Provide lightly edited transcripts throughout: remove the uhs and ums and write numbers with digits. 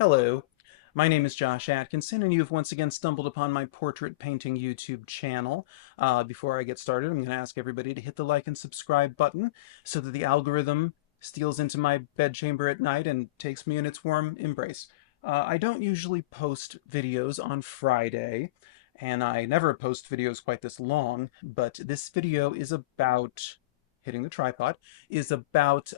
Hello, my name is Josh Atkinson, and you have once again stumbled upon my portrait painting YouTube channel. Before I get started, I'm going to ask everybody to hit the like and subscribe button so that the algorithm steals into my bedchamber at night and takes me in its warm embrace. I don't usually post videos on Friday, and I never post videos quite this long, but this video is about hitting the tripod, is about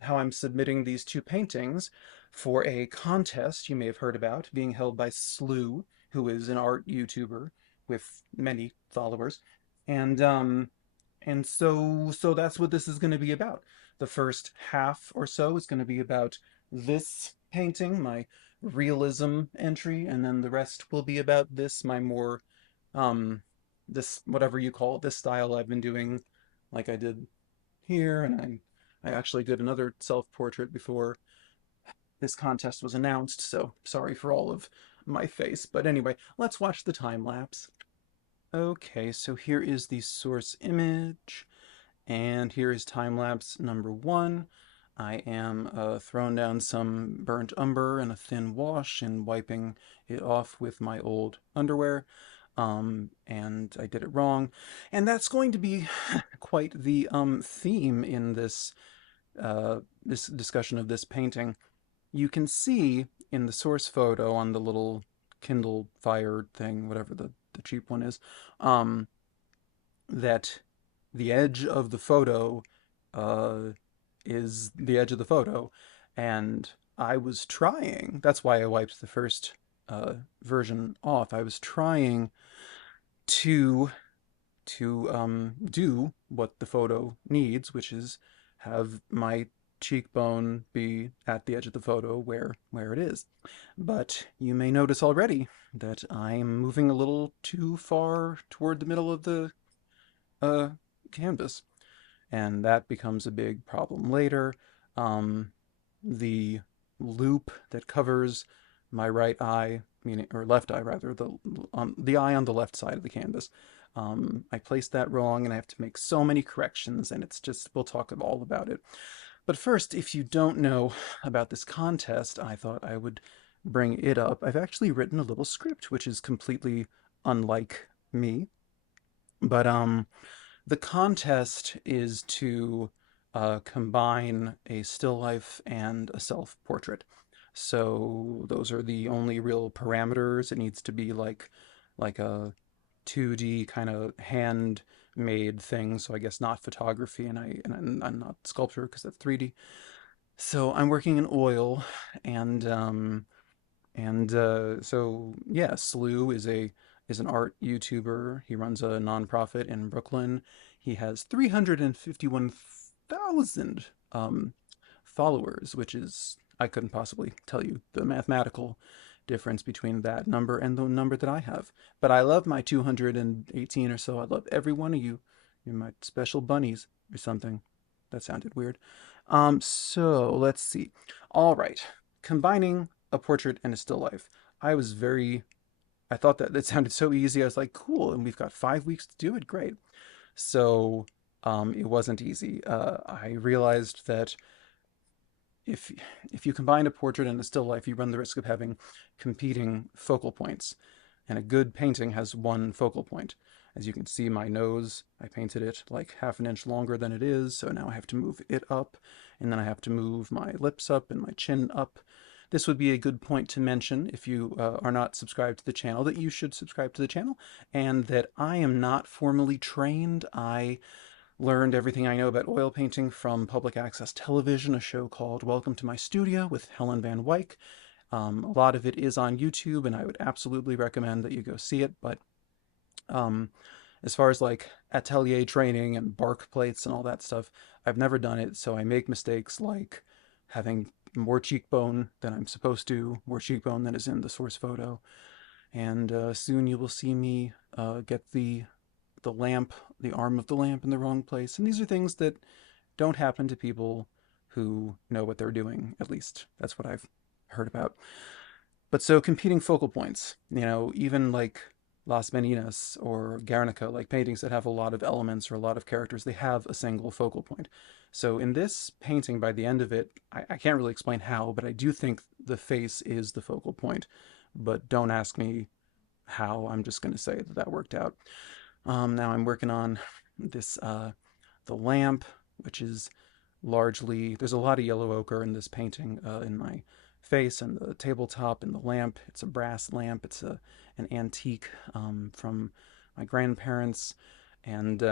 how I'm submitting these two paintings for a contest you may have heard about being held by Slew, who is an art YouTuber with many followers. And so that's what this is going to be about. The first half or so is going to be about this painting, my realism entry, and then the rest will be about this, my more um this whatever you call it, this style I've been doing like I did here, and I actually did another self-portrait before this contest was announced, so sorry for all of my face. But anyway, let's watch the time lapse. Okay, so here is the source image, and here is time lapse number one. I am throwing down some burnt umber and a thin wash and wiping it off with my old underwear. And I did it wrong. And that's going to be quite the theme in this discussion of this painting. You can see in the source photo on the little Kindle Fire thing, whatever the cheap one is, um, that the edge of the photo uh, is the edge of the photo. And I was trying, that's why I wiped the first version off. I was trying to do what the photo needs, which is have my cheekbone be at the edge of the photo where it is. But you may notice already that I'm moving a little too far toward the middle of the uh, canvas, and that becomes a big problem later. Um, the loop that covers my right eye, meaning or left eye rather, the eye on the left side of the canvas. I placed that wrong, and I have to make so many corrections, and it's just we'll talk all about it. But first, if you don't know about this contest, I thought I would bring it up. I've actually written a little script, which is completely unlike me, but the contest is to combine a still life and a self portrait. So those are the only real parameters. It needs to be like a 2D kind of handmade thing. So I guess not photography, and I'm not sculpture because that's 3D. So I'm working in oil, and so yeah, Slew is an art YouTuber. He runs a nonprofit in Brooklyn. He has 351,000 followers, which is I couldn't possibly tell you the mathematical difference between that number and the number that I have. But I love my 218 or so. I love every one of you. You're my special bunnies or something. That sounded weird. So let's see. All right. Combining a portrait and a still life. I thought that it sounded so easy. I was like, cool, and we've got 5 weeks to do it. Great. So it wasn't easy. I realized that if if you combine a portrait and a still life, you run the risk of having competing focal points. And a good painting has one focal point. As you can see, my nose, I painted it like half an inch longer than it is, so now I have to move it up, and then I have to move my lips up and my chin up. This would be a good point to mention, if you are not subscribed to the channel, that you should subscribe to the channel, and that I am not formally trained. I learned everything I know about oil painting from public access television, a show called Welcome to My Studio with Helen Van Wyck. A lot of it is on YouTube, and I would absolutely recommend that you go see it. But um, as far as like atelier training and bark plates and all that stuff, I've never done it, so I make mistakes like having more cheekbone than I'm supposed to, more cheekbone than is in the source photo. And soon you will see me get the lamp, the arm of the lamp in the wrong place. And these are things that don't happen to people who know what they're doing. At least that's what I've heard about. But so competing focal points, even like Las Meninas or Guernica, like paintings that have a lot of elements or a lot of characters, they have a single focal point. So in this painting, by the end of it, I can't really explain how, but I do think the face is the focal point. But don't ask me how. I'm just going to say that that worked out. Now I'm working on this the lamp, which is largely, there's a lot of yellow ochre in this painting, in my face and the tabletop and the lamp. It's a brass lamp. It's an antique, from my grandparents, and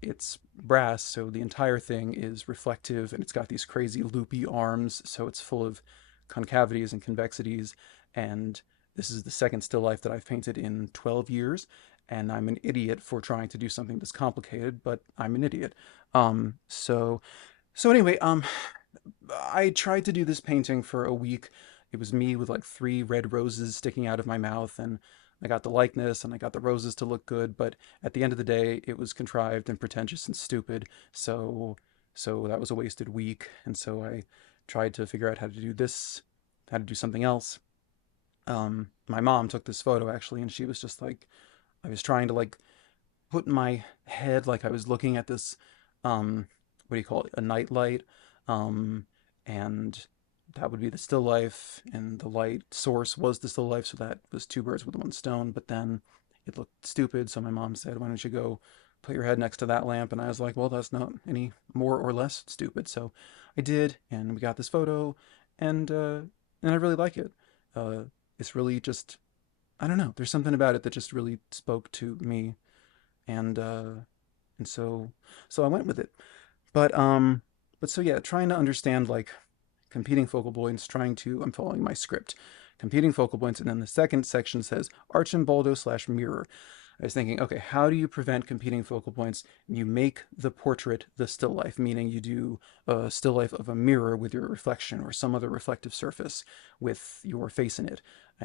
it's brass, so the entire thing is reflective, and it's got these crazy loopy arms, so it's full of concavities and convexities. And this is the second still life that I've painted in 12 years, and I'm an idiot for trying to do something this complicated, but I'm an idiot. So anyway, I tried to do this painting for a week. It was me with like three red roses sticking out of my mouth, and I got the likeness and I got the roses to look good, but at the end of the day, it was contrived and pretentious and stupid. So that was a wasted week, and so I tried to figure out how to do this, how to do something else. My mom took this photo actually, and she was just like, I was trying to like put in my head like I was looking at this, what do you call it, a night light, um, and that would be the still life, and the light source was the still life, so that was two birds with one stone. But then it looked stupid, so my mom said, "Why don't you go put your head next to that lamp?" And I was like, "Well, that's not any more or less stupid." So I did, and we got this photo, and uh, and I really like it. Uh, it's really just, I don't know. There's something about it that just really spoke to me, and so I went with it. But so yeah, trying to understand like competing focal points, trying to, I'm following my script. Competing focal points, and then the second section says Archimboldo slash mirror. I was thinking, okay, how do you prevent competing focal points? You make the portrait the still life, meaning you do a still life of a mirror with your reflection or some other reflective surface with your face in it.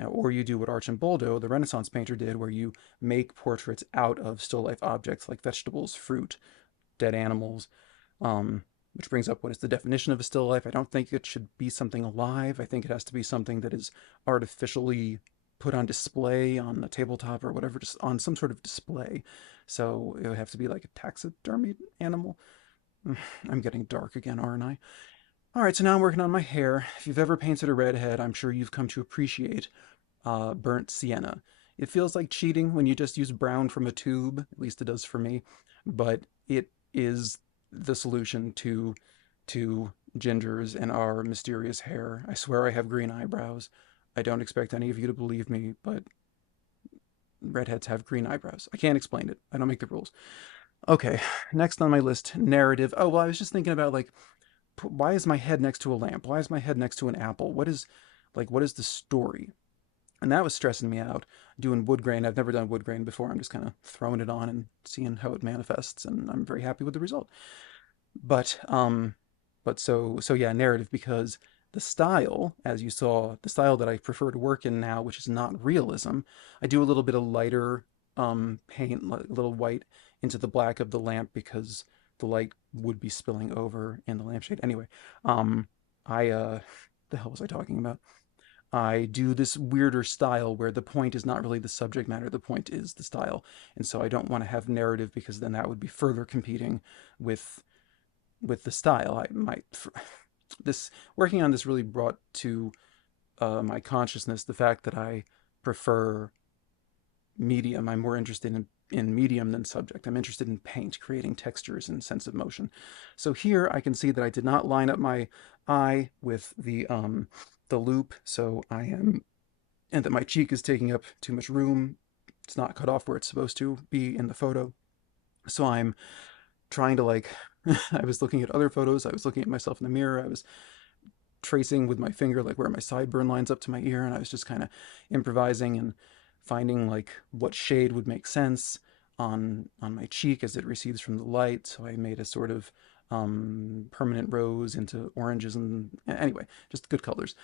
Or you do what Archimboldo, the Renaissance painter, did, where you make portraits out of still life objects like vegetables, fruit, dead animals, um, which brings up what is the definition of a still life. I don't think it should be something alive. I think it has to be something that is artificially put on display on a tabletop or whatever, just on some sort of display. So it would have to be like a taxidermy animal. I'm getting dark again, aren't I? All right, so now I'm working on my hair. If you've ever painted a redhead, I'm sure you've come to appreciate burnt sienna. It feels like cheating when you just use brown from a tube, at least it does for me, but it is the solution to gingers and our mysterious hair. I swear I have green eyebrows. I don't expect any of you to believe me, but redheads have green eyebrows. I can't explain it. I don't make the rules. Okay, next on my list, narrative. Oh, well, I was just thinking about like, why is my head next to a lamp? Why is my head next to an apple? What is the story? And that was stressing me out. Doing wood grain, I've never done wood grain before. I'm just kind of throwing it on and seeing how it manifests, and I'm very happy with the result. But so yeah, narrative, because the style, as you saw, the style that I prefer to work in now, which is not realism, I do a little bit of lighter paint, a little white into the black of the lamp because the light would be spilling over in the lampshade. Anyway, I the hell was I talking about? I do this weirder style where the point is not really the subject matter, the point is the style. And so I don't want to have narrative because then that would be further competing with the style. I might this working on this really brought to my consciousness the fact that I prefer medium. I'm more interested in medium than subject. I'm interested in paint, creating textures and sense of motion. So here I can see that I did not line up my eye with the loop, so I am, and that my cheek is taking up too much room. It's not cut off where it's supposed to be in the photo. So I'm trying to like, I was looking at other photos, I was looking at myself in the mirror, I was tracing with my finger like where my sideburn lines up to my ear, and I was just kind of improvising and finding like what shade would make sense on my cheek as it recedes from the light. So I made a sort of permanent rose into oranges, and anyway, just good colors.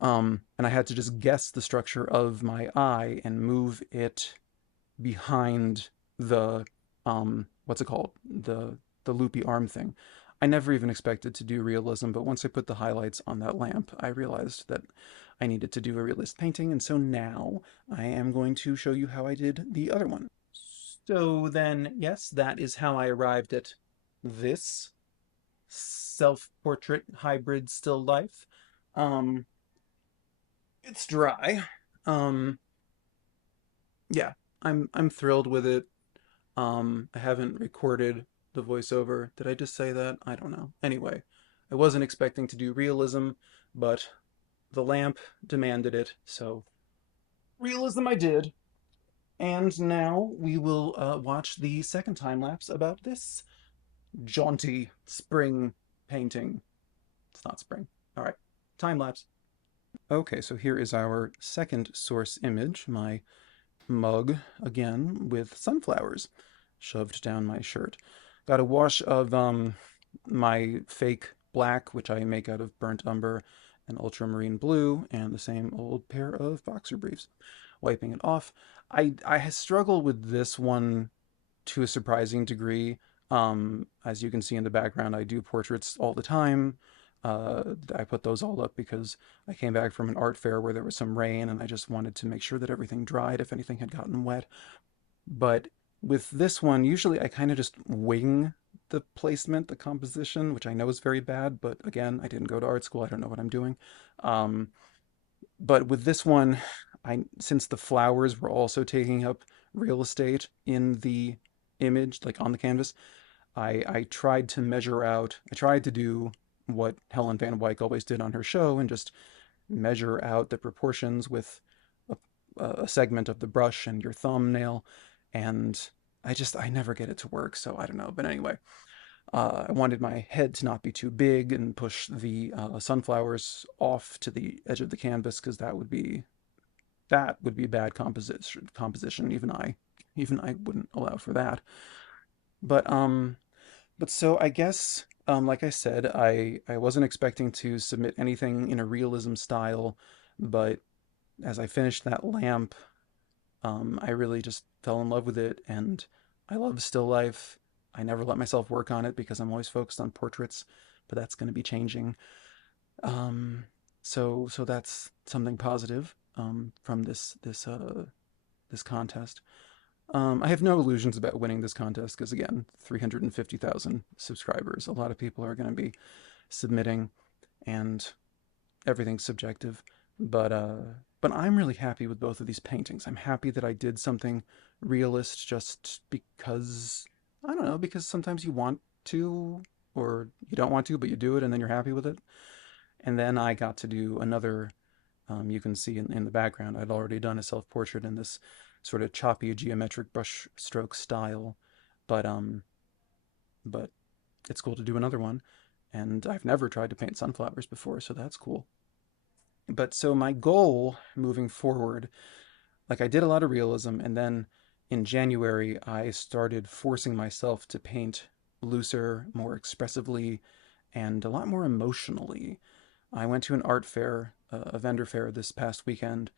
And I had to just guess the structure of my eye and move it behind the what's it called, the loopy arm thing. I never even expected to do realism, but once I put the highlights on that lamp, I realized that I needed to do a realist painting, and so now I am going to show you how I did the other one. So then, yes, that is how I arrived at this self-portrait hybrid still life. Um, it's dry. Um, yeah, I'm thrilled with it. I haven't recorded the voiceover. Did I just say that? I don't know. Anyway, I wasn't expecting to do realism, but the lamp demanded it, so realism I did. And now we will watch the second time lapse about this jaunty spring painting. It's not spring. All right, time lapse. Okay, so here is our second source image, my mug again with sunflowers shoved down my shirt. Got a wash of my fake black, which I make out of burnt umber and ultramarine blue, and the same old pair of boxer briefs. Wiping it off. I struggle with this one to a surprising degree. As you can see in the background, I do portraits all the time. I put those all up because I came back from an art fair where there was some rain and I just wanted to make sure that everything dried if anything had gotten wet. But with this one, usually I kind of just wing the placement, the composition, which I know is very bad, but again, I didn't go to art school. I don't know what I'm doing. Um, but with this one, since the flowers were also taking up real estate in the image, like on the canvas, I tried to measure out, I tried to do what Helen Van Wyck always did on her show and just measure out the proportions with a, a segment of the brush and your thumbnail. And I never get it to work. So I don't know. But anyway, I wanted my head to not be too big and push the sunflowers off to the edge of the canvas because that would be bad composition. Even I wouldn't allow for that. But so I guess like I said, I wasn't expecting to submit anything in a realism style, but as I finished that lamp, I really just fell in love with it, and I love still life. I never let myself work on it because I'm always focused on portraits, but that's going to be changing. Um, so that's something positive from this contest. I have no illusions about winning this contest because again, 350,000 subscribers. A lot of people are going to be submitting, and everything's subjective. But uh, but I'm really happy with both of these paintings. I'm happy that I did something realist just because I don't know, because sometimes you want to or you don't want to, but you do it and then you're happy with it. And then I got to do another. You can see in the background, I'd already done a self-portrait in this sort of choppy geometric brush stroke style, but but it's cool to do another one. And I've never tried to paint sunflowers before, so that's cool. But so my goal moving forward, like I did a lot of realism, and then in January I started forcing myself to paint looser, more expressively, and a lot more emotionally. I went to an art fair, a vendor fair this past weekend,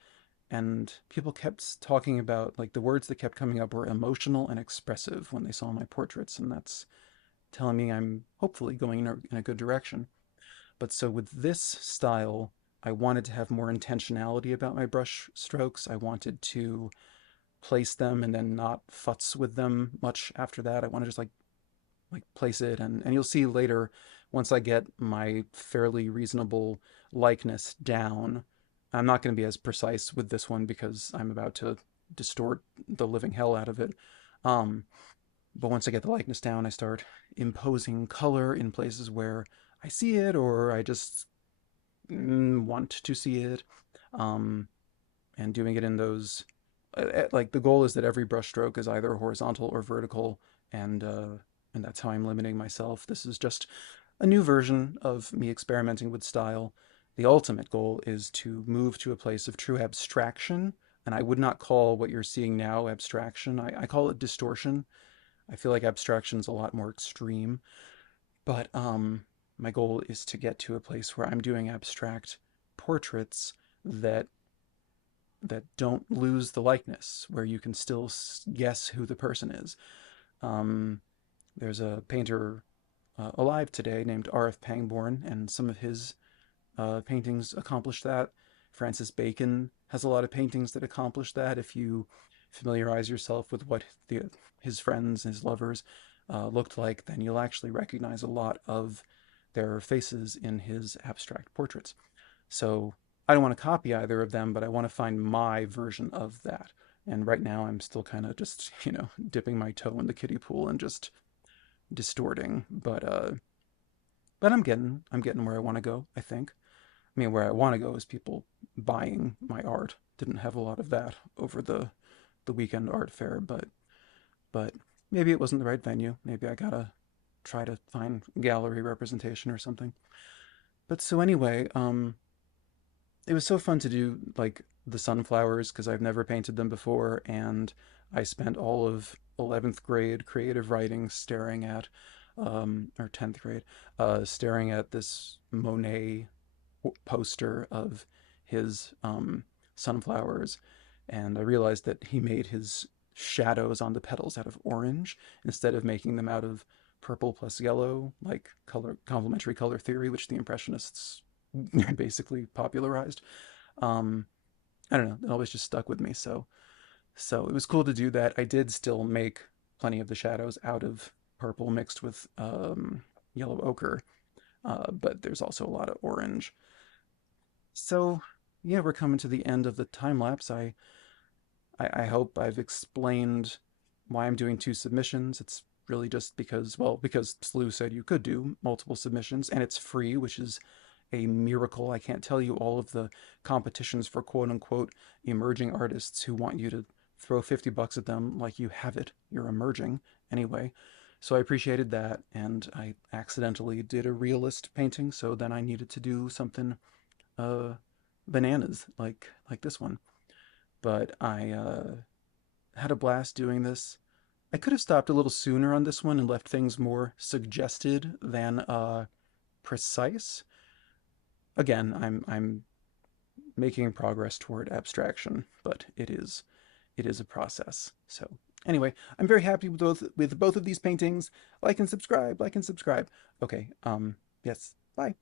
and people kept talking about, like, the words that kept coming up were emotional and expressive when they saw my portraits, and that's telling me I'm hopefully going in a good direction. But so with this style, I wanted to have more intentionality about my brush strokes. I wanted to place them and then not futz with them much after that. I want to just like place it, and you'll see later once I get my fairly reasonable likeness down. I'm not going to be as precise with this one because I'm about to distort the living hell out of it. Um, but once I get the likeness down, I start imposing color in places where I see it or I just want to see it, um, and doing it in those. Like the goal is that every brushstroke is either horizontal or vertical, and that's how I'm limiting myself. This is just a new version of me experimenting with style. The ultimate goal is to move to a place of true abstraction, and I would not call what you're seeing now abstraction. I call it distortion. I feel like abstraction's a lot more extreme, but my goal is to get to a place where I'm doing abstract portraits that don't lose the likeness, where you can still guess who the person is. Um, there's a painter alive today named R.F. Pangborn, and some of his paintings accomplish that. Francis Bacon has a lot of paintings that accomplish that. If you familiarize yourself with what his friends, his lovers looked like, then you'll actually recognize a lot of their faces in his abstract portraits. So I don't want to copy either of them, but I want to find my version of that. And right now I'm still kind of just, dipping my toe in the kiddie pool and just distorting. But I'm getting where I want to go, I think. I mean, where I want to go is people buying my art. Didn't have a lot of that over the weekend art fair, but maybe it wasn't the right venue. Maybe I gotta try to find gallery representation or something. But so anyway, it was so fun to do like the sunflowers because I've never painted them before, and I spent all of 11th grade creative writing staring at, or 10th grade, staring at this Monet poster of his sunflowers, and I realized that he made his shadows on the petals out of orange instead of making them out of purple plus yellow, like color complementary color theory, which the Impressionists basically popularized. Um, I don't know, it always just stuck with me. So it was cool to do that. I did still make plenty of the shadows out of purple mixed with yellow ochre, but there's also a lot of orange. So yeah, we're coming to the end of the time lapse. I hope I've explained why I'm doing two submissions. It's really just because, well, because Slew said you could do multiple submissions and it's free, which is a miracle. I can't tell you all of the competitions for quote unquote emerging artists who want you to throw 50 bucks at them like you have it. You're emerging anyway. So I appreciated that, and I accidentally did a realist painting, so then I needed to do something uh bananas like this one. But I had a blast doing this. I could have stopped a little sooner on this one and left things more suggested than precise. Again, I'm making progress toward abstraction, but it is a process. So anyway, I'm very happy with both of these paintings. Like and subscribe, like and subscribe. Okay, yes, bye.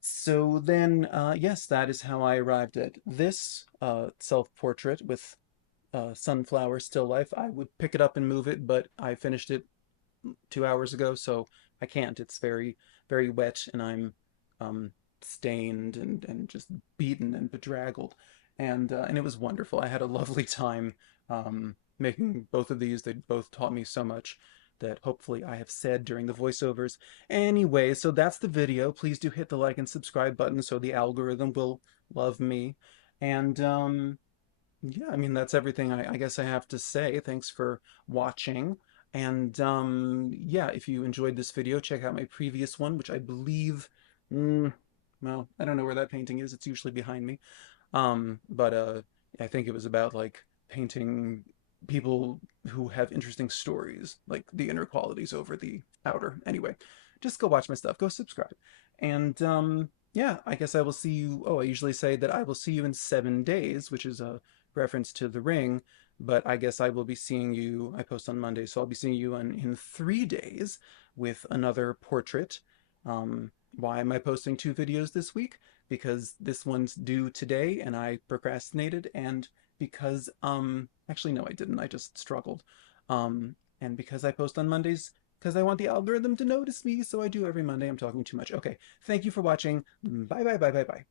So then, yes, that is how I arrived at this self-portrait with sunflower still life. I would pick it up and move it, but I finished it 2 hours ago, so I can't. It's very, very wet, and I'm stained and just beaten and bedraggled. And it was wonderful. I had a lovely time making both of these. They both taught me so much that hopefully I have said during the voiceovers. Anyway, so that's the video. Please do hit the like and subscribe button so the algorithm will love me. And yeah, I mean, that's everything I guess I have to say. Thanks for watching. And yeah, if you enjoyed this video, check out my previous one, which I believe, mm, well, I don't know where that painting is. It's usually behind me. But I think it was about like painting people who have interesting stories, like the inner qualities over the outer. Anyway, just go watch my stuff. Go subscribe. And yeah, I guess I will see you. Oh, I usually say that I will see you in 7 days, which is a reference to The Ring. But I guess I will be seeing you. I post on Monday, so I'll be seeing you in 3 days with another portrait. Why am I posting two videos this week? Because this one's due today and I procrastinated, and because actually no, I didn't. I just struggled. And because I post on Mondays because I want the algorithm to notice me, so I do every Monday. I'm talking too much. Okay. Thank you for watching. Bye bye bye bye bye.